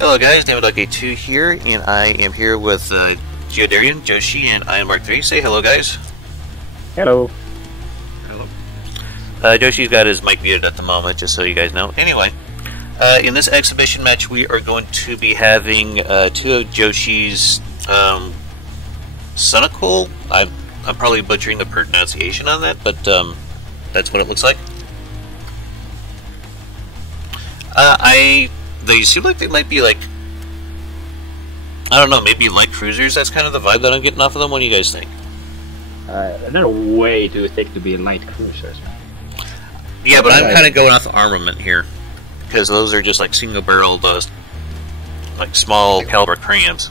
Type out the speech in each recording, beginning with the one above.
Hello guys, Dama.K2 here, and I am here with Geodarian, Joshi, and I am Mark 3. Say hello guys. Hello. Hello. Joshi's got his mic muted at the moment, just so you guys know. Anyway, in this exhibition match we are going to be having two of Joshi's Sunnucal. I'm probably butchering the pronunciation on that, but that's what it looks like. They seem like they might be like, I don't know, maybe light cruisers. That's kind of the vibe that I'm getting off of them. What do you guys think? They're way too thick to be light cruisers. Yeah, but I'm kind of going off the armament here, because those are just like single-barreled, like small caliber crayons.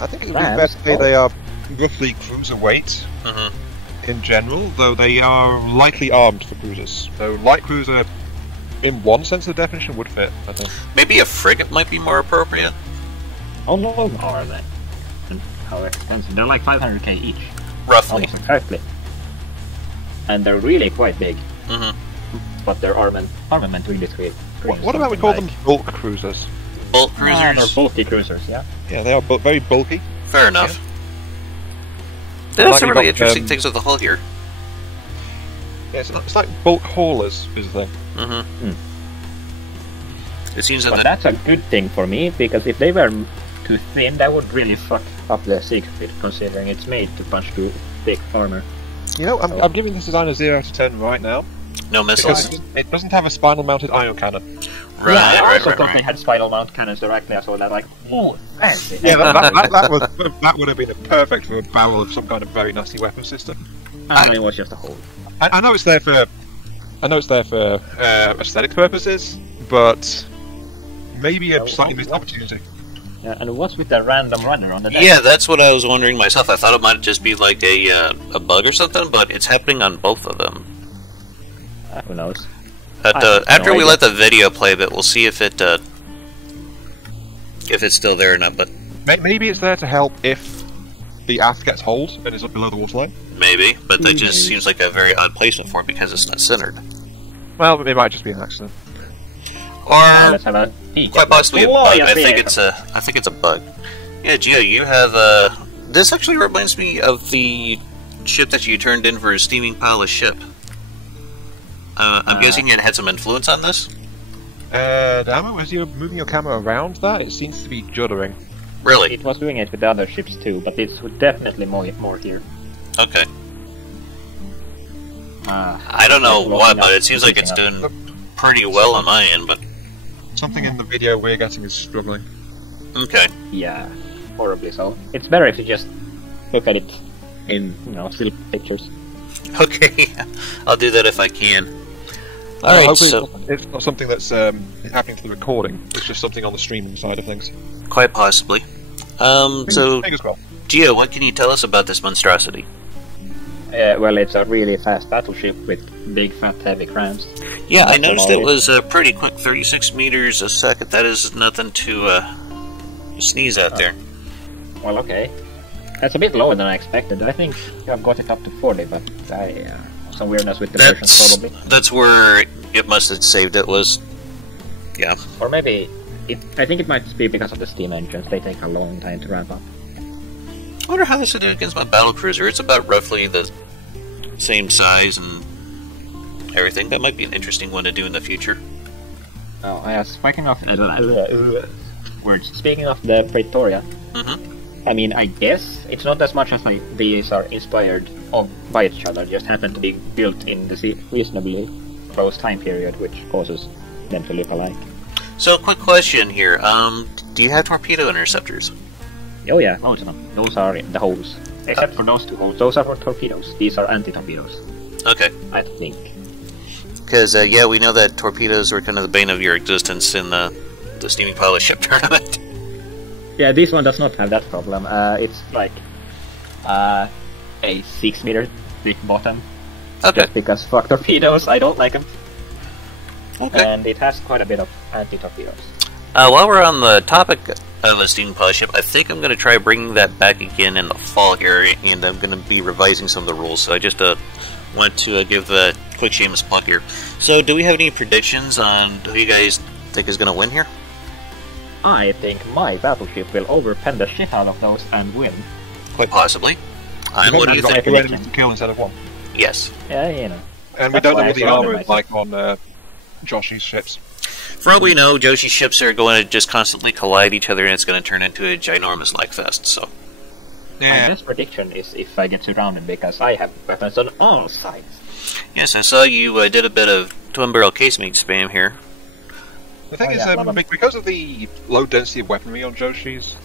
I think it would be better to say they are roughly cruiser weight in general, though they are lightly armed for cruisers. So light cruiser, in one sense of the definition, would fit, I think. Maybe a frigate might be more appropriate. How long are they? And how expensive? They're like 500k each. Roughly. Almost exactly. And they're really quite big. But their armament really sweet. What about we call them bulk cruisers? Bulk cruisers? They're bulky cruisers, yeah. Yeah, they are very bulky. Fair enough. Yeah. There's some really interesting things with the hull here. Yeah, it's like bulk haulers is the thing. It seems but that's a good thing for me, because if they were too thin, that would really fuck up the Seigfried, considering it's made to punch through thick armor. You know, I'm giving this design a 0 to 10 right now. No missiles? It doesn't have a spinal mounted ion cannon. Right, yeah, I also thought they had spinal mount cannons directly, I saw that like, ooh, fancy. Yeah, that would have been perfect for a barrel of some kind of very nasty weapon system. And it was just a hole. I know it's there for aesthetic purposes, but maybe a slightly missed opportunity. Yeah, and what's with the random runner on the deck? Yeah, that's what I was wondering myself. I thought it might just be like a bug or something, but it's happening on both of them. Who knows? After we let the video play, but we'll see if it's still there or not. But maybe it's there to help if the aft gets hold and is up below the waterline. Maybe, but that just seems like a very odd placement for it because it's not centered. Well, it might just be an accident. Or let's have a quite possibly a bug. I think it's a bug. Yeah, Gio, you have this actually reminds me of the ship that you turned in for a steaming pile of ship. I'm guessing it had some influence on this? Dama, as you're moving your camera around that, it seems to be juddering. Really? It was doing it with the other ships too, but it's definitely more here. Okay. I don't know why, but it seems like it's doing pretty well on my end, but... Something in the video we're getting is struggling. Okay. Yeah, horribly so. It's better if you just look at it in, still pictures. Okay, I'll do that if I can. Alright, so... It's not something that's happening to the recording, it's just something on the streaming side of things. Quite possibly. So... Gio, what can you tell us about this monstrosity? Well, it's a really fast battleship with big, fat, heavy crams. Yeah, I noticed it was pretty quick, 36 meters a second. That is nothing to sneeze at there. Well, okay. That's a bit lower than I expected. I think I've got it up to 40, but some weirdness with the versions, probably. That's where it must have saved it, was... Yeah. Or maybe... I think it might be because of the steam engines. They take a long time to ramp up. I wonder how this would do against my battlecruiser. It's about roughly the same size and everything. That might be an interesting one to do in the future. Oh, yeah, speaking of words, speaking of the Pretoria, I mean, I guess it's not as much as these are inspired by each other, just happen to be built in the reasonably close time period, which causes them to look alike. So, quick question here. Do you have torpedo interceptors? Oh yeah, most of them. Those are in the holes. Except for those two holes. Those are for torpedoes. These are anti-torpedoes. Okay. I think. Because, yeah, we know that torpedoes were kind of the bane of your existence in the steaming pile of ship tournament. Yeah, this one does not have that problem. It's like a 6 meter thick bottom. Okay. Just because fuck torpedoes, I don't like them. Okay. And it has quite a bit of anti-torpedoes. While we're on the topic of a steam pile ship, I think I'm going to try bringing that back again in the fall here, and I'm going to be revising some of the rules. So I just want to give a quick shameless plug here. So, do we have any predictions on who you guys think is going to win here? I think my battleship will overpen the shit out of those and win. Quite possibly. What do you think? Two enemies to kill instead of one. Yes. Yeah, you know. And we don't know what the armor is like on Joshi's ships. For all we know, Joshi's ships are going to just constantly collide each other, and it's going to turn into a ginormous lag-fest, so... Yeah. My best prediction is if I get surrounded, because I have weapons on all sides. Yes, I saw you did a bit of twin-barrel casemate spam here. The thing is, because of the low density of weaponry on Joshi's,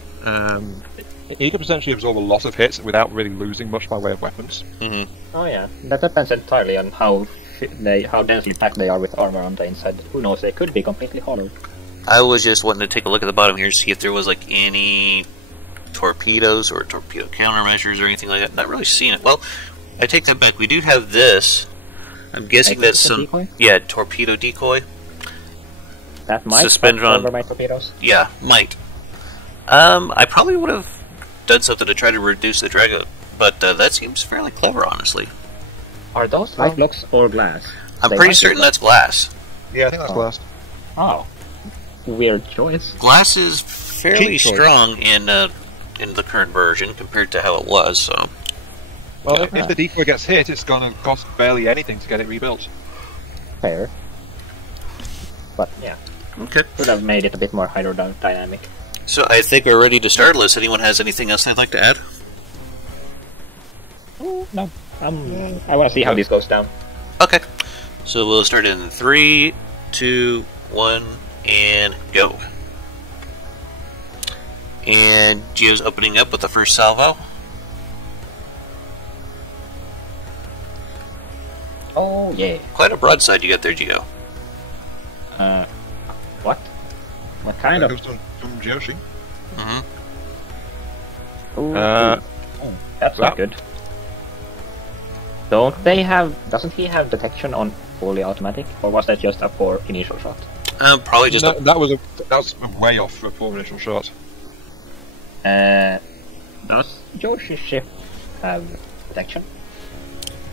he can potentially absorb a lot of hits without really losing much by way of weapons. Mm-hmm. Oh yeah, that depends entirely on how densely packed they are with armor on the inside. Who knows, they could be completely hollow. I was just wanting to take a look at the bottom here to see if there was like any torpedoes or torpedo countermeasures or anything like that. Not really seeing it. Well, I take that back. We do have this. I'm guessing that's some decoy? Yeah, torpedo decoy. That might suspended on my torpedoes. Yeah, might. I probably would have done something to try to reduce the drag out, but that seems fairly clever, honestly. Are those light blocks or glass? I'm pretty certain that's glass. Yeah, I think that's glass. Oh, weird choice. Glass is fairly strong in the current version compared to how it was. So, well, if the decoy gets hit, it's going to cost barely anything to get it rebuilt. Fair, but yeah, okay. Could have made it a bit more hydrodynamic. So I think we're ready to start. Unless anyone has anything else they'd like to add? No, I want to see how this goes down. Okay, so we'll start in 3, 2, 1, and go. And Gio's opening up with the first salvo. Oh yeah! Quite a broadside you got there, Gio. What? What kind of? From Joshi. Mm-hmm. That's not good. Doesn't he have detection on fully automatic, or was that just a poor initial shot? Probably just. That was way off for a poor initial shot. Does Joshi's ship have detection?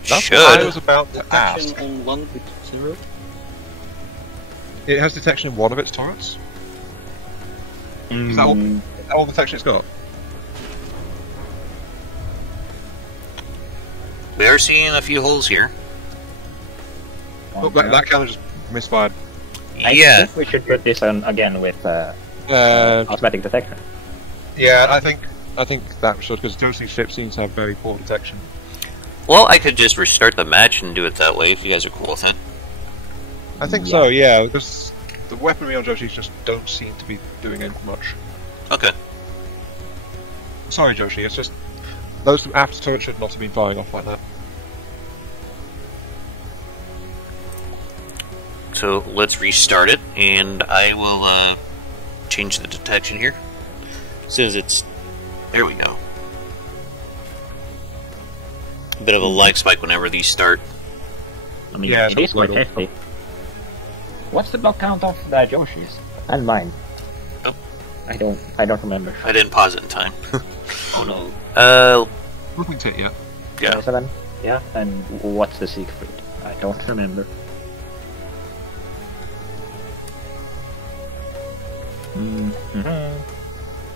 That's should. what I was about to ask. Detection on 1 with 0? It has detection in one of its turrets. Is that all the detection it's got? We are seeing a few holes here. Oh, that kind of just misfired. I think we should put this on again with automatic detection. Yeah, I think that should, because Joshi's ship seems to have very poor detection. Well, I could just restart the match and do it that way if you guys are cool with it. I think so, yeah, because the weaponry on Joshi's just don't seem to be doing it much. Okay. Sorry, Joshi, it's just those after turrets should not have been firing off like that. So let's restart it, and I will change the detection here. As soon as it's... There we go. A bit of a lag spike whenever these start. I mean, yeah, it is quite hefty. What's the block count of the Joshi's? And mine. Oh. I don't remember. I didn't pause it in time. Oh no. Nothing to it yet. Yeah. 7? Yeah, and what's the Seigfried? I don't remember.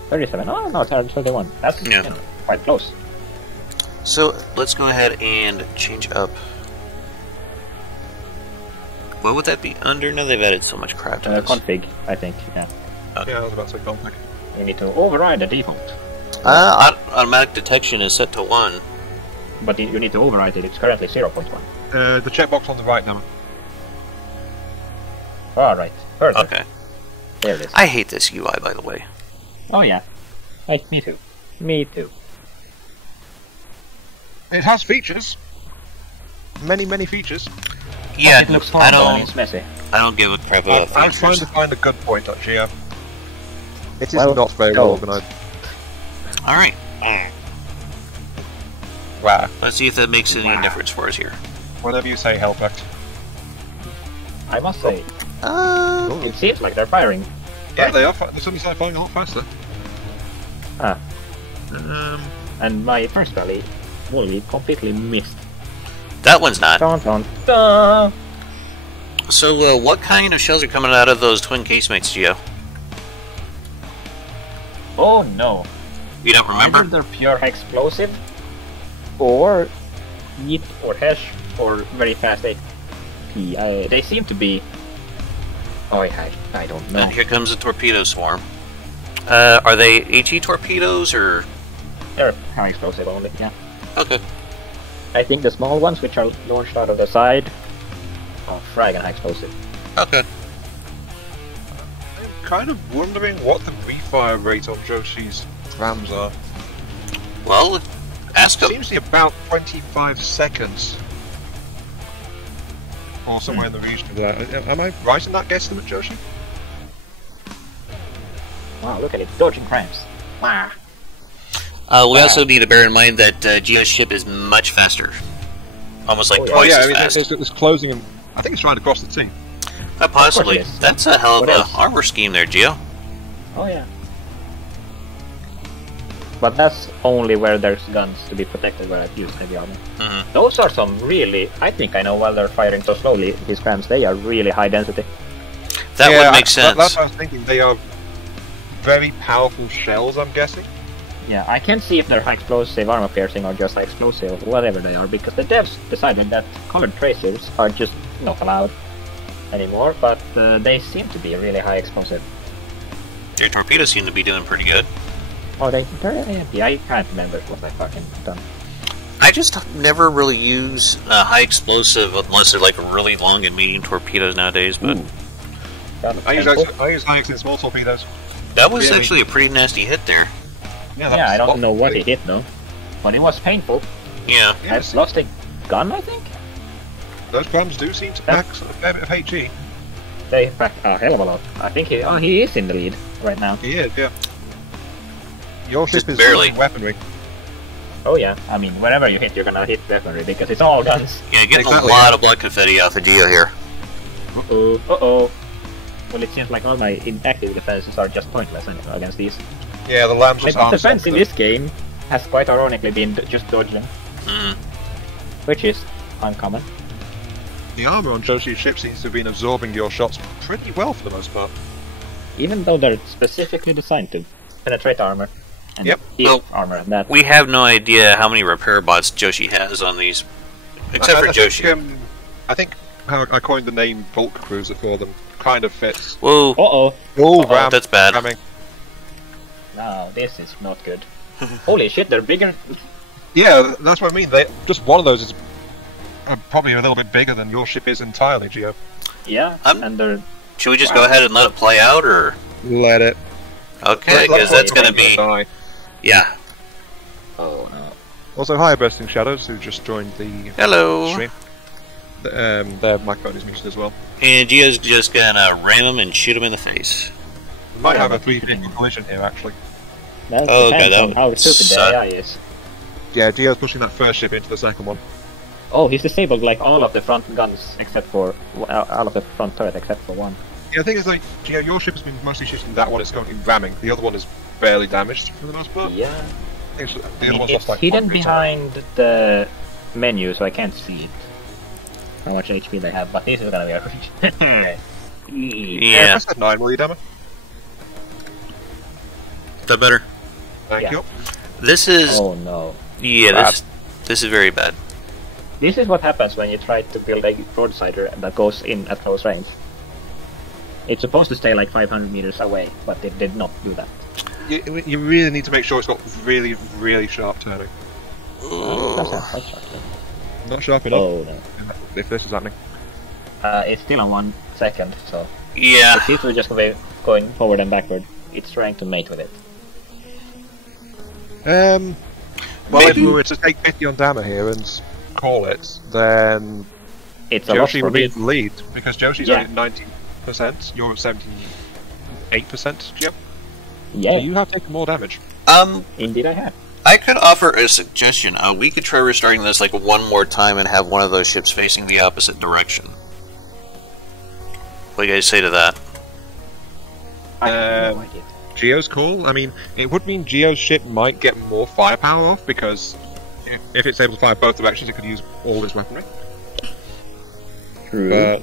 37. Oh no, it's 31. That's quite close. So let's go ahead and change up. What would that be under? No, they've added so much crap to this. Config, I think. Yeah. Okay. Yeah, I was about to say config. You need to override the default. Automatic detection is set to 1. But you need to override it. It's currently 0.1. The checkbox on the right, Dama. Alright. Further. Okay. There it is. I hate this UI, by the way. Oh yeah. Me too. Me too. It has features. Many features. Yeah, it looks fun, but it's messy. I don't give a crap about features. I'm trying to find a good point on Geo. It is not very well organised. Alright. Wow. Let's see if that makes any difference for us here. Whatever you say, Hellfact. I must say, it seems like they're firing. Yeah, they are. They're suddenly starting firing a lot faster. And my first rally will be completely missed. That one's not. Dun, dun, dun. So, what kind of shells are coming out of those twin casemates, Gio? Oh no. You don't remember? Either they're pure explosive, or heat, or hash, or very fast AP. They seem to be... Oh, I don't know. And here comes a torpedo swarm. Are they HE torpedoes, or...? They're high explosive only, yeah. Okay. I think the small ones, which are launched out of the side, are frag and high explosive. Okay. I'm kind of wondering what the refire rate on Joshi's rams are. Well, ask It him. seems to be about 25 seconds. Or somewhere in the region of that. Am I right in that guesstimate, Joshi? Wow, look at it, dodging cramps. Wow. We also need to bear in mind that Geo's ship is much faster. Almost like twice as fast. It's closing and I think it's right across the team. Possibly. Of course it is. That's a hell of What a else? armor scheme there, Geo. Oh yeah. But that's only where there's guns to be protected where I've used heavy armor. Mm-hmm. Those are some really... I think I know why they're firing so slowly, these cramps. They are really high density. That would make sense. That's what I was thinking. They are very powerful shells, I'm guessing. Yeah, I can't see if they're high explosive, armor piercing, or just high explosive, whatever they are, because the devs decided that colored tracers are just not allowed anymore, but they seem to be really high explosive. Your torpedoes seem to be doing pretty good. Oh, they're yeah, I can't remember what I fucking done. I just never really use high explosive unless they're like really long and medium torpedoes nowadays, but... I use high and small torpedoes. That was Really? actually a pretty nasty hit there. Yeah, Yeah, I don't know what he hit though, but it was painful. Yeah. Yeah, I lost a gun, I think? those guns do seem to pack a fair bit of HE. They pack a hell of a lot. I think he is in the lead right now. He is, yeah. Your Just ship is barely. weaponry. Oh yeah, I mean, wherever you hit, you're gonna hit weaponry, because it's all guns. Yeah, getting Exactly. a lot of blood confetti off of Geo here. Uh-oh, uh-oh. Well, it seems like all my inactive defenses are just pointless against these. Yeah, the lambs My just aren't defense in so this game has quite ironically been just dodging, Mm. which is uncommon. The armor on Joshi's ship seems to have been absorbing your shots pretty well for the most part. Even though they're specifically designed to penetrate armor. And Yep. hit Well, armor and that. We have no idea how many repair bots Joshi has on these. Except for Joshi. I think how I coined the name Bulk Cruiser for them kind of fits. Whoa. Uh-oh. Oh, Uh-oh, that's bad. Ramming. No, this is not good. Holy shit, they're bigger. Yeah, that's what I mean. Just one of those is probably a little bit bigger than your ship is entirely, Geo. Yeah, and they're... Should we just go ahead and let it play out, or...? Let it. Okay, because that's gonna be... Die. Yeah. Oh no. Also, hi, Bursting Shadows, who just joined the Hello. stream. Their microphone is muted as well. And Geo's just gonna ram him and shoot him in the face. We might have a 3-vehicle collision here, actually. That Oh, depends okay, on that how would stupid the suck. AI is. Yeah, Geo's pushing that first ship into the second one. Oh, he's disabled like all of the front guns except for... all of the front turret except for one. Yeah, the thing is, like, Geo, your ship has been mostly shooting that one, it's going in ramming. The other one is barely damaged for the most part. Yeah. I think the other one's It's lost like hidden 1 behind the menu, so I can't see it. How much HP they have, but this is gonna be a reach. Yeah. Press that 9, will you, Dama? Is that better? Thank Yeah. you. This is... Oh no. Yeah, this is very bad. This is what happens when you try to build a broadsider that goes in at close range. It's supposed to stay like 500 meters away, but it did not do that. You really need to make sure it's got really, really sharp turning. Not sharp enough. Oh no. If this is happening. It's still on 1 second, so Yeah. it seems to just be going forward and backward. It's trying to mate with it. Well, if we were to take 50 on Dama here and call it, then It's a lot Joshi for would be me. in the lead, because Joshi's Yeah. only at 90%, you're at 78%, Jim. Yeah, So you have taken more damage. indeed I have. I could offer a suggestion. We could try restarting this like one more time and have one of those ships facing the opposite direction. What do you guys say to that? I have no idea. Geo's call, I mean, it would mean Geo's ship might get more firepower off, because if it's able to fire both directions, it could use all its weaponry. True. But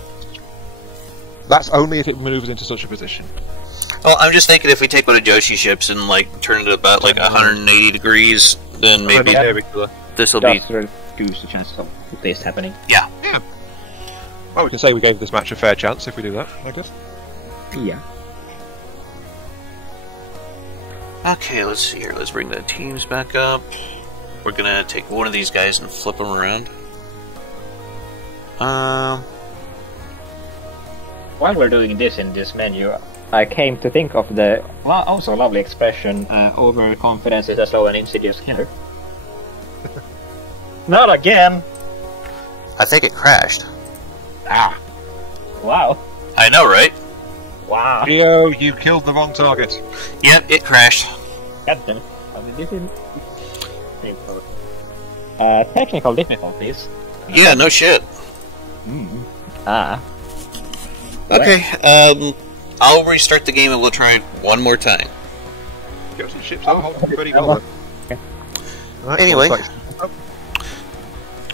that's only if it maneuvers into such a position. Well, I'm just thinking if we take one of Joshi's ships and like turn it about like 180 degrees, then maybe this will be reduce the chances of this happening. Yeah. Yeah. Well, we can say we gave this match a fair chance if we do that, I guess. Yeah. Okay, let's see here. Let's bring the teams back up. We're gonna take one of these guys and flip them around. While we're doing this in this menu, I came to think of the also lovely expression, overconfidence is a slow and insidious killer. Not again! I think it crashed. Ah. Wow. I know, right? Wow. Leo, you killed the wrong target. Yep, it crashed. Captain. Technical difficulties. Yeah, no shit. Okay, I'll restart the game and we'll try one more time. Ships are holding pretty well. Anyway,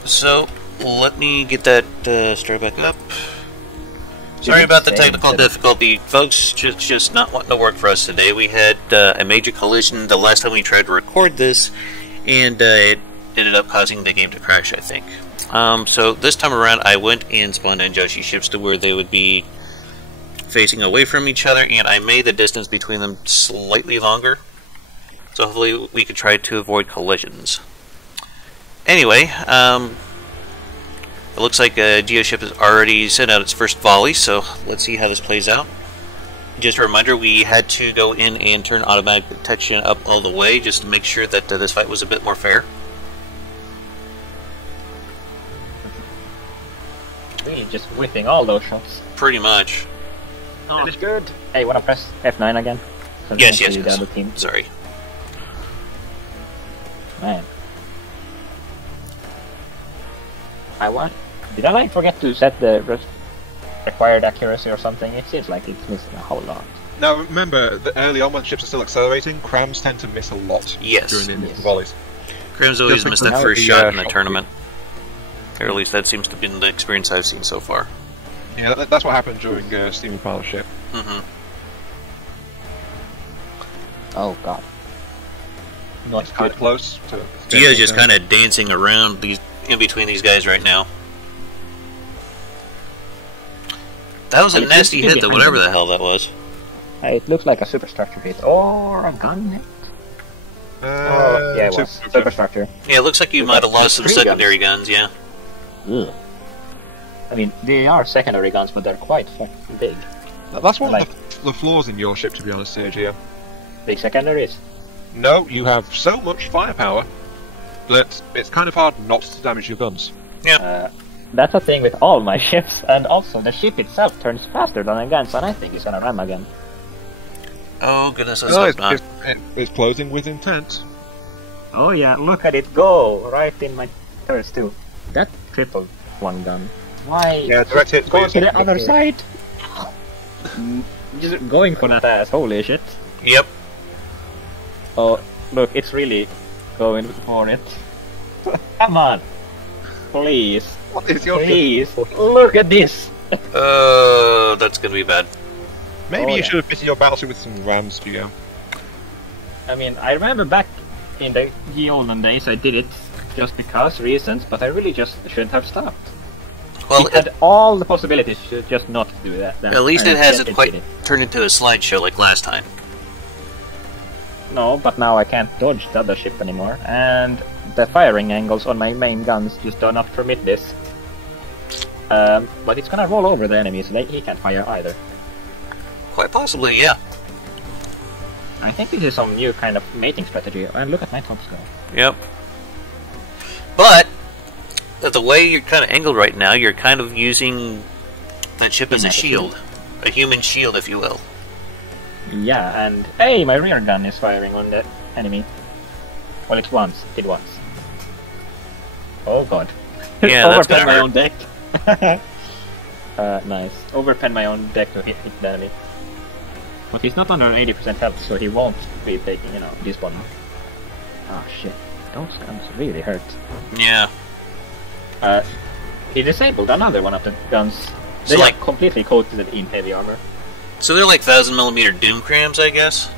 so let me get that started back up. Sorry about the technical difficulty, folks. Just not wanting to work for us today. We had a major collision the last time we tried to record this, and it ended up causing the game to crash, I think. So this time around, I went and spawned in Joshi ships to where they would be facing away from each other, and I made the distance between them slightly longer. So hopefully we could try to avoid collisions. Anyway, it looks like Geoship has already sent out its first volley, so let's see how this plays out. Just a reminder, we had to go in and turn automatic detection up all the way just to make sure that this fight was a bit more fair. Really just whipping all those shots. Pretty much. Oh, it's good. Hey, wanna press F9 again? So yes. The other team. Sorry. Man. Did I forget to set the required accuracy or something? It seems like it's missing a whole lot. No, remember, that early on when ships are still accelerating, crams tend to miss a lot during the initial volleys. Crams always miss that first shot in the tournament. Or at least that seems to be the experience I've seen so far. Yeah, that's what happened during steaming pilot ship. Oh god. Not quite close. Gio's just kind of dancing around in between these guys right now. That was a nasty hit, though, whatever the hell that was. It looks like a superstructure hit or a gun hit. Yeah, it was superstructure. Yeah, it looks like you might have lost some secondary guns. Yeah. Ugh. I mean, they are secondary guns, but they're quite fucking big. That's one of the flaws in your ship, to be honest, Sergio. Big secondaries? No, you have so much firepower that it's kind of hard not to damage your guns. Yeah. That's a thing with all my ships, and also the ship itself turns faster than the guns, and I think it's gonna ram again. Oh goodness, let's hope not. It's closing with intent. Oh yeah, look at it go! Right in my turrets too. That tripled one gun. Why? Yeah, direct hit. Go to the other side! Just going for that ass, holy shit. Yep. Oh, look, it's really going for it. Come on! Please. What is your Please, look at this! That's gonna be bad. Maybe you should have fitted your battleship with some rams, Hugo. I mean, I remember back in the olden days I did it just because reasons, but I really just shouldn't have stopped. Well, it had all the possibilities to just not do that. At least it hasn't quite turned into a slideshow like last time. No, but now I can't dodge the other ship anymore, and the firing angles on my main guns just do not permit this. But it's gonna roll over the enemy, so he can't fire either. Quite possibly, yeah. I think this is some new kind of mating strategy, and look at my top score. Yep. But, the way you're kind of angled right now, you're kind of using that ship as a shield. A human shield, if you will. Yeah, and hey, my rear gun is firing on the enemy. Well, it did once. Oh god. Yeah, that's gonna my hurt. own deck. Nice. Overpen my own deck to hit the enemy. But he's not under 80% health, so he won't be taking, this bottom. Ah, shit. Those guns really hurt. Yeah. He disabled another one of the guns. They are completely coated in heavy armor. So they're like 1000mm Doom crams, I guess?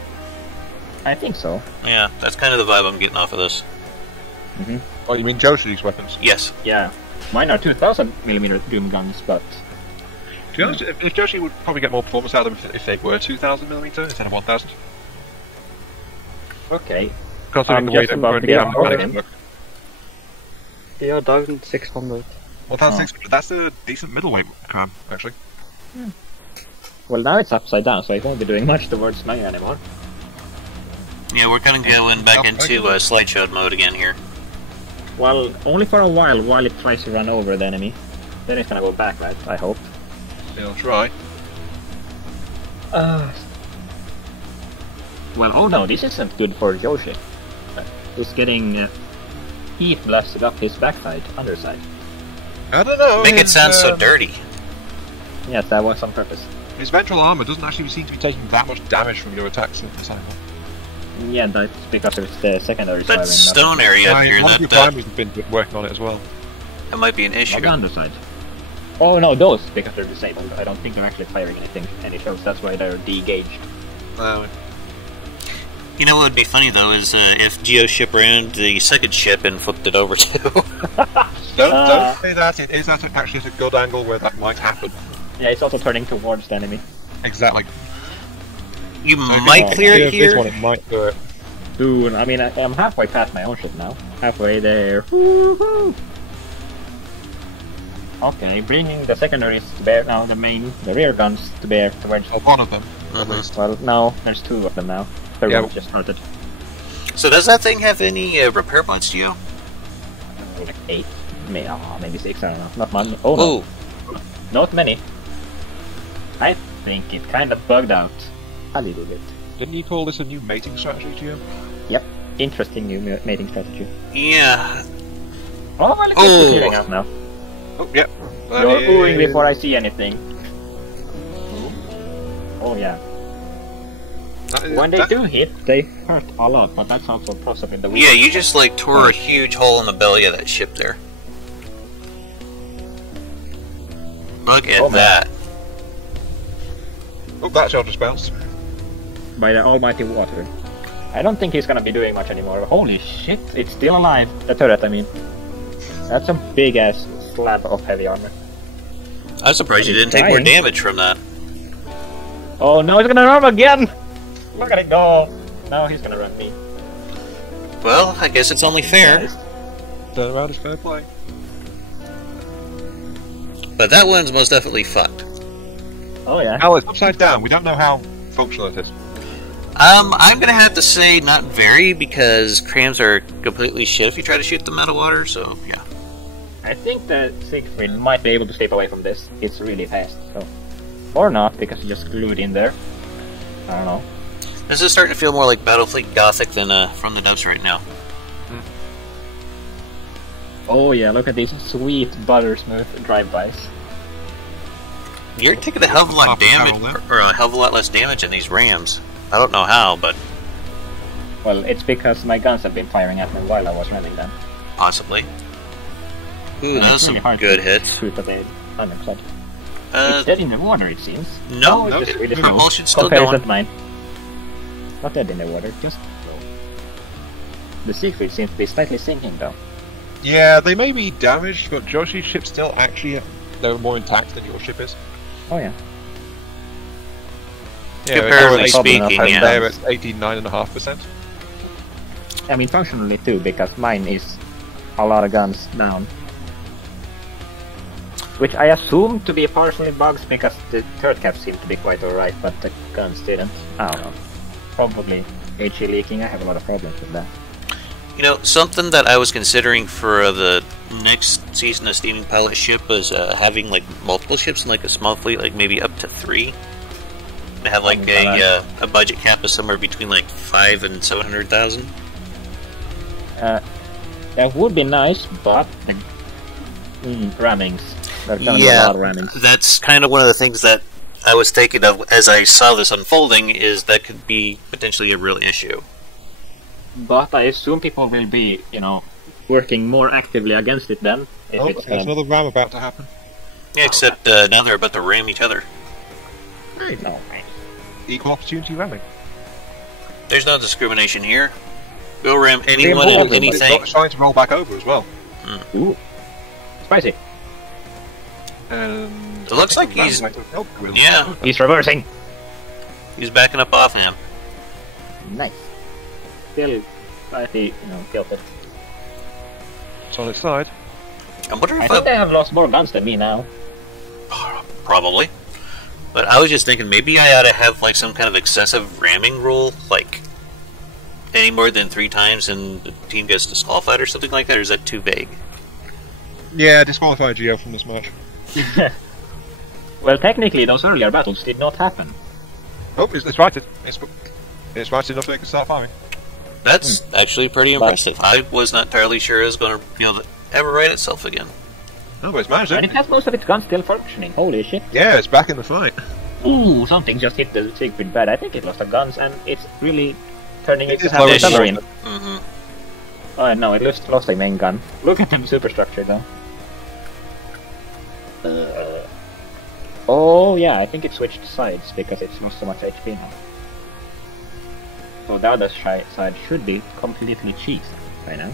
I think so. Yeah, that's kind of the vibe I'm getting off of this. Mm-hmm. Oh, you mean Joshi's weapons? Yes. Yeah. Mine are 2000mm Doom guns, but... To be honest, if Joshi would probably get more performance out of them if they were 2000mm instead of 1000. Okay. Considering the way that we're going to Yeah, 1600. 1600, that's a decent middleweight cram, actually. Well, now it's upside down, so it won't be doing much towards me anymore. Yeah, we're kind of going back into slideshow mode again here. Well, only for a while it tries to run over the enemy. Then it's gonna go back, right? I hope. It'll try. Well, oh no, this isn't good for Yoshi. He's getting heat blasted up his backside, underside. I don't know. Make it sound so dirty. Yes, that was on purpose. His ventral armor doesn't actually seem to be taking that much damage from your attacks at this angle. Yeah, that's because it's the secondary That stone area up here, your primaries have been working on it as well. That might be an issue. On the underside. Oh no, those, because they're disabled. I don't think they're actually firing any shots, that's why they're de-gauged. You know what would be funny though is if Geo ship around the second ship and flipped it over too. Don't say that, it is actually at a good angle where that might happen. Yeah, it's also turning towards the enemy. Exactly. You might clear it here. This one, it might do it. Dude, I mean, I'm halfway past my own ship now. Halfway there. Woohoo! Okay, bringing the secondaries to bear now, the rear guns to bear towards... Oh, one of them, at least. Well, no, there's two of them now. Third one just started. So does that thing have any repair points, Geo? Like 8, maybe 6, I don't know. Not many. Oh no. Ooh. Not many. I think it kind of bugged out a little bit. Didn't you call this a new mating strategy, Geo? Yep. Interesting new mating strategy. Yeah. Oh, well, it's clearing out now. Oh, yep. You're oohing before I see anything. Oh, yeah. When they do hit, they hurt a lot, but that's also possibly the weakest. Yeah, you just like tore a huge hole in the belly of that ship there. Look at that. Oh, that shell just bounced. By the almighty water. I don't think he's gonna be doing much anymore. Holy shit, it's still alive. The turret, I mean. That's a big ass slab of heavy armor. I'm surprised you didn't take more damage from that. Oh no, he's gonna run again! Look at it go! No, he's gonna run me. Well, I guess it's only fair. Turn around is fair play. But that one's most definitely fucked. Oh yeah. Oh, it's upside down. We don't know how functional it is. I'm gonna have to say not very, because crams are completely shit if you try to shoot them out of water, so yeah. I think that Seigfried might be able to escape away from this. It's really fast, so... Or not, because he just glued in there. I don't know. This is starting to feel more like Battlefleet Gothic than From the Depths right now. Oh yeah, look at these sweet butter smooth drive-bys. You're taking a hell of a lot of damage, or a hell of a lot less damage in these rams. I don't know how, but... Well, it's because my guns have been firing at me while I was running them. Possibly. Ooh, those are some good hits. Shoot at the 100%. It's dead in the water, it seems. No, propulsion's still going. Mine. Not dead in the water, just low. The Seigfried seems to be slightly sinking, though. Yeah, they may be damaged, but Joshi's ship's still actually they're more intact than your ship is. Oh yeah. Comparatively speaking, yeah. They're at 89.5%. I mean, functionally too, because mine is a lot of guns down. Which I assume to be partially bugs, because the turret caps seem to be quite alright, but the guns didn't. I don't know. Probably HE leaking, I have a lot of problems with that. You know, something that I was considering for the next season of Steaming Pilot Ship was having like multiple ships in like a small fleet, like maybe up to 3. And have like a budget cap of somewhere between like 5 and 700,000. That would be nice, but rammings. There's gonna be a lot of rammings. That's kind of one of the things that I was thinking of as I saw this unfolding, is that could be potentially a real issue. But I assume people will be, you know, working more actively against it then. If there's another ram about to happen. Yeah, except now they're about to ram each other. No, equal opportunity ramming. There's no discrimination here. Go ram anyone and anything. It's trying to roll back over as well. Ooh. Spicy. It looks like he's... Yeah. He's reversing. He's backing up off him. Nice. Still, slightly, tilted. It's on its side. I wonder if I think they have lost more guns than me now. Probably. But I was just thinking maybe I ought to have like some kind of excessive ramming rule, like any more than 3 times and the team gets disqualified or something like that, or is that too vague? Yeah, disqualify Geo from this match. Well, technically, those earlier battles did not happen. Oh, it's righted. It's righted enough that it can start firing. That's actually pretty impressive. I was not entirely sure it was going to be able to ever right itself again. No, but it's managed And it. it has most of its guns still functioning. Holy shit. Yeah, it's back in the fight. Ooh, something just hit the Seigfried bad. I think it lost the guns, and it's really turning into low a submarine. Mm-hmm. Oh no, it lost the main gun. Look at the superstructure though. Oh yeah, I think it switched sides because it's lost so much HP now. So the other side should be completely cheesed by now.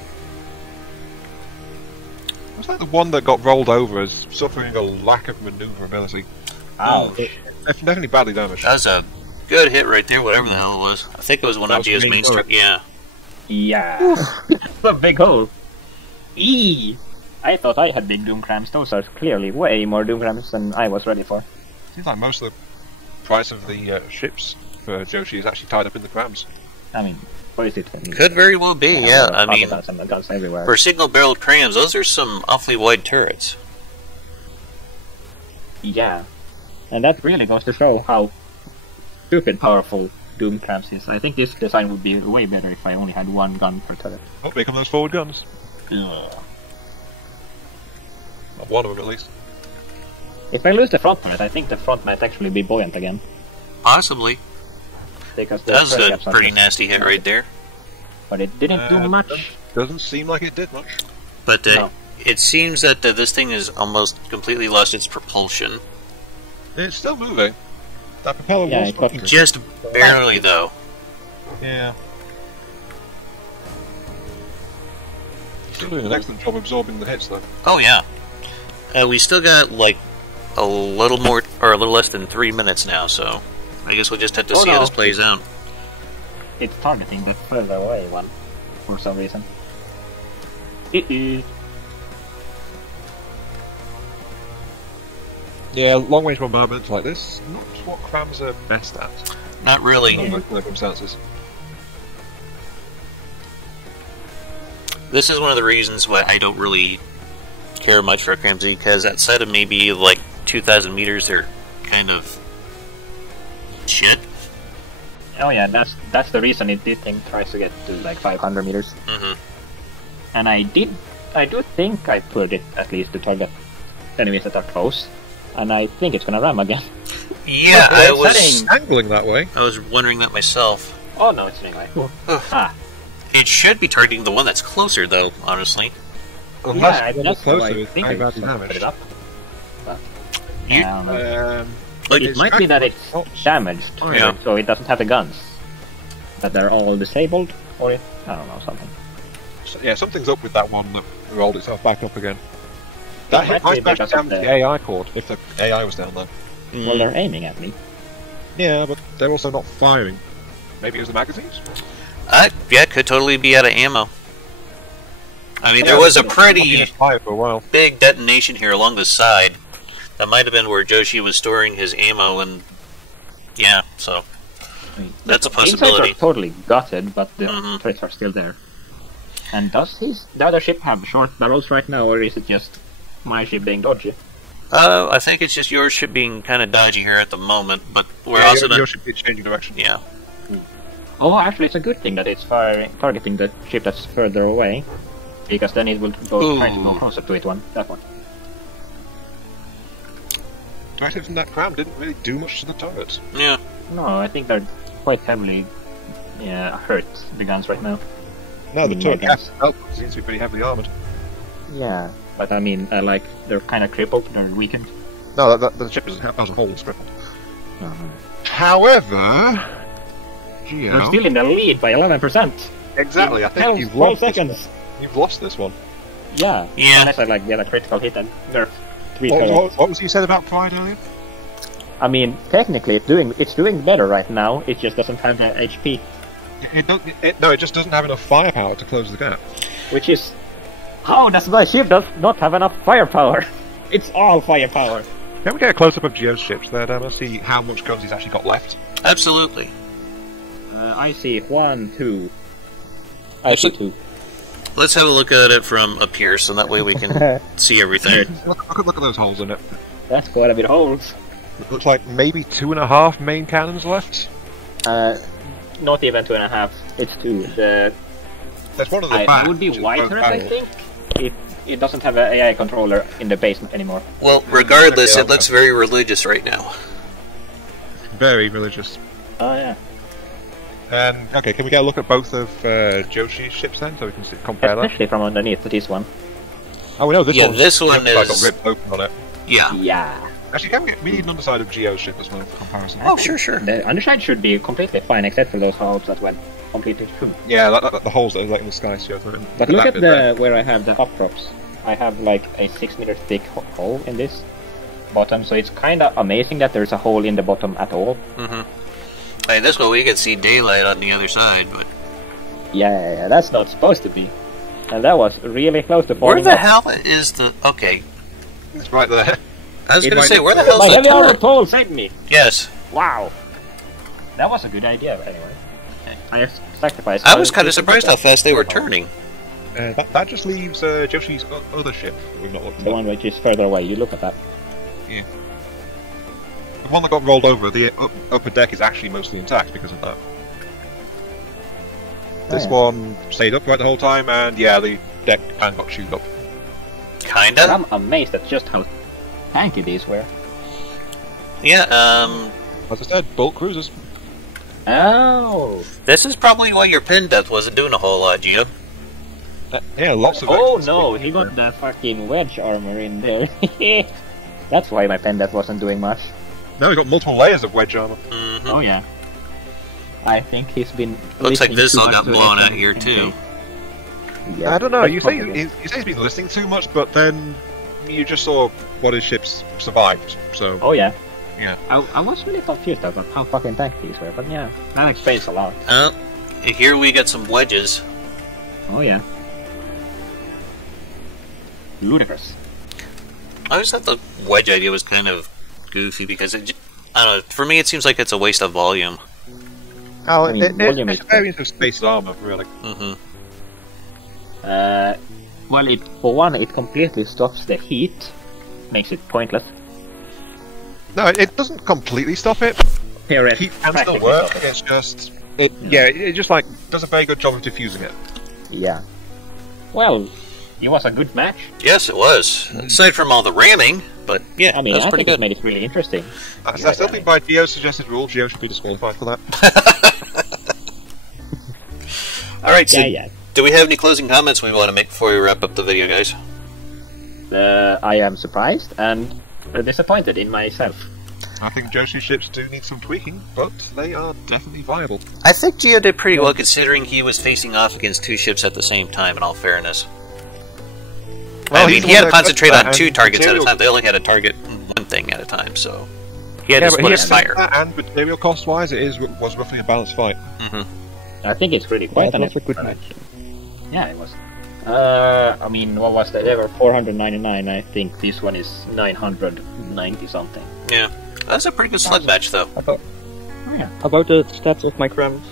It's like the one that got rolled over is suffering a lack of maneuverability. Ouch. Definitely badly damaged. That was a good hit right there, whatever the hell it was. I think it was one of Geo's main strike. Yeah. Yeah. It's a big hole. Eee! I thought I had big doom crams. Those are clearly way more doom crams than I was ready for. Seems like most of the price of the ships for Joshi is actually tied up in the crams. I mean, what is it? Could very well be, yeah. I mean, guns everywhere. for single-barreled crams, those are some awfully wide turrets. Yeah. And that really goes to show how stupid powerful Doom Crams is. I think this design would be way better if I only had one gun per turret. Oh, here come those forward guns. Ugh. Not one of them, at least. If I lose the front turret, I think the front might actually be buoyant again. Possibly. Because That was a pretty nasty hit right there. But it didn't do much. Doesn't seem like it did much. But No. it seems that this thing has almost completely lost its propulsion. It's still moving. That propeller Yeah, was it got- fucking... Just barely, though. Yeah. Still doing an excellent job absorbing the hits, though. Oh, yeah. We still got, like, a little more, or a little less than 3 minutes now, so I guess we'll just have to see how this plays out. It's targeting the further away one, for some reason. Yeah, long-range bombardments like this, not what crams are best at. Not really. In most circumstances. This is one of the reasons why I don't really care much for Cramsy, because outside of maybe like 2,000 meters, they're kind of shit. Oh yeah, that's the reason this thing tries to get to like 500 meters. Mm-hmm. And I do think I put it at least to target enemies that are close. And I think it's gonna ram again. Yeah, I was angling that way. I was wondering that myself. Oh no, it's anyway. It should be targeting the one that's closer, though, honestly. Unless yeah, that's closer, I it's think very I badly put damaged. it up. But, You- I don't know. Like, It might be that it's damaged, Yeah. so it doesn't have the guns. That they're all disabled, or I don't know, something. Yeah, something's up with that one that rolled itself back up again. That That hit might might be smash because down of the the- AI cord, if the AI was down there. Well, they're aiming at me. Yeah, but they're also not firing. Maybe it was the magazines? yeah, it could totally be out of ammo. I mean, there was a pretty fire for a while. big detonation here along the side. That might have been where Joshi was storing his ammo, and yeah, so I mean, that's a the insides possibility. are totally gutted, but the Mhm. turrets are still there. And does the other ship have short barrels right now, or is it just my ship being dodgy? I think it's just your ship being kind of dodgy here at the moment, but we're Yeah, also your ship is changing direction. yeah. Oh, actually, it's a good thing that it's targeting the ship that's further away, because then it will go try to go closer to that one. Directives from that cram didn't really do much to the turrets. Yeah. No, I think they're quite heavily hurt, the guns right now. No, the Mm, turret I guess. seems to be pretty heavily armoured. Yeah, but I mean, like, they're kind of crippled, they're weakened. No, the ship as a whole is crippled. However, You're still in the lead by 11%. Exactly, I think you've lost 12 seconds. You've lost this one. Yeah. Unless I like get a critical hit and nerf 3 turrets. What was you said about Pride earlier? I mean, technically it's doing better right now. It just doesn't have the HP. It just doesn't have enough firepower to close the gap. Which is... How does my ship does not have enough firepower? It's all firepower. Can we get a close-up of Geo's ships there, Dama? See how much guns he's actually got left? Absolutely. I see 1, 2. I see 2. Let's have a look at it from up here, so that way we can see everything. Look at those holes in it. That's quite a bit of holes. It looks like maybe 2.5 main cannons left. Not even 2.5. It's 2. There's one of the back. It would be white turret, I think. It doesn't have an AI controller in the basement anymore. Well, regardless, it looks very religious right now. Very religious. Oh, yeah. Okay, can we get a look at both of Joshi's ships then, so we can compare that? Especially from underneath this one. Oh, we know this one. Yeah, this one got is... ripped open on it. Yeah. Yeah. Actually, we need an underside of Geo's ship as well for comparison. Oh, sure. The underside should be completely fine, except for those holes that went completely through. Yeah, the holes that are like in the sky. So but look at where I have the up drops. I have like a 6-meter thick hole in this bottom, so it's kind of amazing that there's a hole in the bottom at all. Hey, this way we can see daylight on the other side, but... Yeah, that's not supposed to be. And that was really close to falling. Where the hell is the... Okay. It's right there. I was going to say, where the hell is the the heavy armor pole saved me! Yes. Wow. That was a good idea, anyway. I sacrificed... I was kind of surprised how fast they were turning. That just leaves Joshi's other ship. We've not looked at. The one which is further away, you look at that. Yeah. The one that got rolled over, the upper deck is actually mostly intact because of that. This one stayed upright the whole time, and yeah, the deck pan got chewed up. Kinda? I'm amazed at just how tanky these were. Yeah, as I said, bulk cruisers. Oh! This is probably why your pin depth wasn't doing a whole lot, Gio. Yeah, lots of... Oh no, he got that fucking wedge armor in there. That's why my pen depth wasn't doing much. No, he got multiple layers of wedge armor. Oh yeah. I think he's been... Looks like this all got blown out here too. Yeah, I don't know, you say he's been listening too much, but then you just saw what his ships survived, so... Oh yeah. Yeah. I was really confused about how fucking tanky these were, but yeah, that explains a lot. Here we got some wedges. Oh yeah. Ludicrous. I always thought the wedge idea was kind of goofy because I don't know, for me it seems like it's a waste of volume. Oh, it's a variant of space armor, really. Well, for one, it completely stops the heat, makes it pointless. No, it doesn't completely stop it. Heat can still work. It's just it just like does a very good job of diffusing it. Yeah. Well, it was a good match. Yes, it was. Aside from all the ramming, but yeah, I mean, that's I pretty think good. it made it really interesting. I still think by Geo's suggested rule, Geo should be disqualified for that. Alright, so Yeah. do we have any closing comments we want to make before we wrap up the video, guys? I am surprised and disappointed in myself. I think Joshi's ships do need some tweaking, but they are definitely viable. I think Gio did pretty well considering he was facing off against 2 ships at the same time, in all fairness. Well, I mean, he had to concentrate on 2 and targets at a material- time. They only had to target 1 thing at a time, so he had to split his fire. And material cost-wise, was roughly a balanced fight. I think it's really quite That was a good match. Yeah, it was. I mean, what was that? They were 499. I think this one is 990 something. Yeah, that's a pretty good slug match, though. Oh yeah. About the stats of my crams,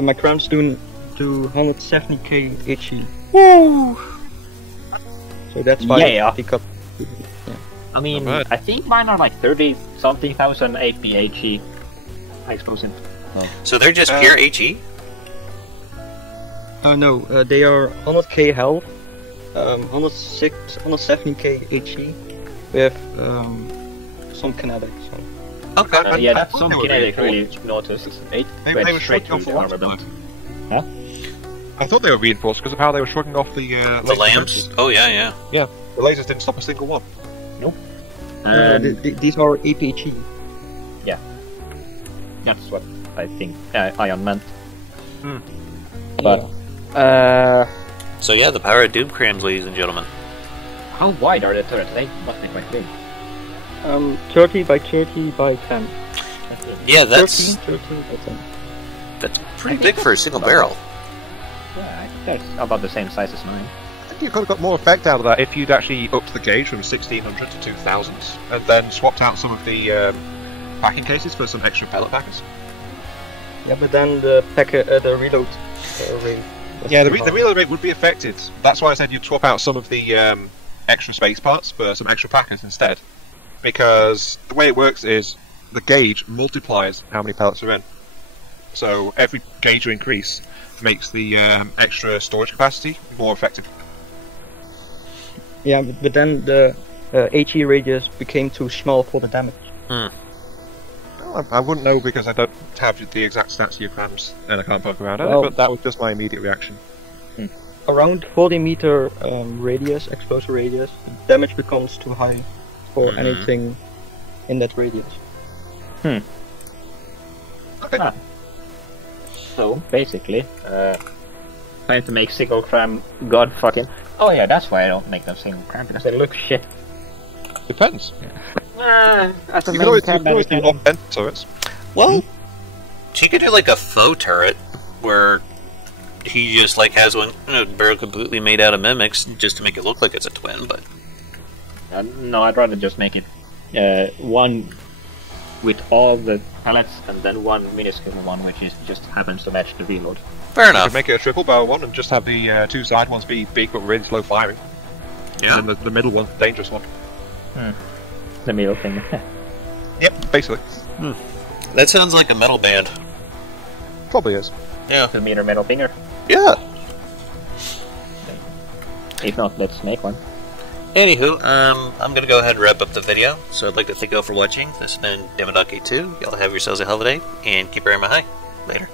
my crams do 170k HE. Woo! So that's why Yeah. I pick up. I mean, Not bad. I think mine are like 30 something thousand APHE explosive. So they're just pure HE? No, they are 100k health, 170k HE with some kinetics. So. Okay. Yeah, I that's thought some they were kinetic very really noticed. Maybe they Went were straight shrugging through off the the armor lance. belt. Huh? I thought they were reinforced because of how they were shrugging off the The lambs? Oh, yeah. Yeah, the lasers didn't stop a single one. These are APHE. That's what I think Ion meant. Hmm. But, So yeah, the power of Doom crams, ladies and gentlemen. how wide are the turrets? They must be quite big. 30 by 30 by 10. Yeah, that's 13 by 10. that's pretty big for a single barrel. Yeah, I think that's about the same size as mine. I think you could have got more effect out of that if you'd actually upped the gauge from 1600 to 2000, and then swapped out some of the packing cases for some extra pellet packers. Yeah, but then the reload rate. Yeah, the reload rate would be affected. That's why I said you'd swap out some of the extra space parts for some extra packers instead. Because the way it works is the gauge multiplies how many pellets are in. So every gauge you increase makes the extra storage capacity more effective. Yeah, but then the HE radius became too small for the damage. Well, I wouldn't know because I don't have the exact stats of your crams and I can't poke around at it, but that was just my immediate reaction. Around 40 meter radius, exposure radius, damage becomes too high for anything in that radius. Okay. So, basically, trying to make single cram god fucking... Oh yeah, that's why I don't make them single cram, because they look shit. Depends. As a You main can always do off-end turrets. Well, she could do like a faux turret where he just like has one barrel completely made out of mimics just to make it look like it's a twin. But no, I'd rather just make it one with all the pellets and then one minuscule one which is just happens to match the reload. fair You enough. could make it a triple barrel one and just have the two side ones be big but really slow firing. Yeah. And then the middle one, dangerous one. The middle thing. Yep, basically. That sounds like a metal band. Probably is. Yeah. 2 meter metal finger. Yeah. If not, let's make one. Anywho, I'm gonna go ahead and wrap up the video. So I'd like to thank you all for watching. This has been Dama 2. Y'all have yourselves a holiday and keep your aim high. Later.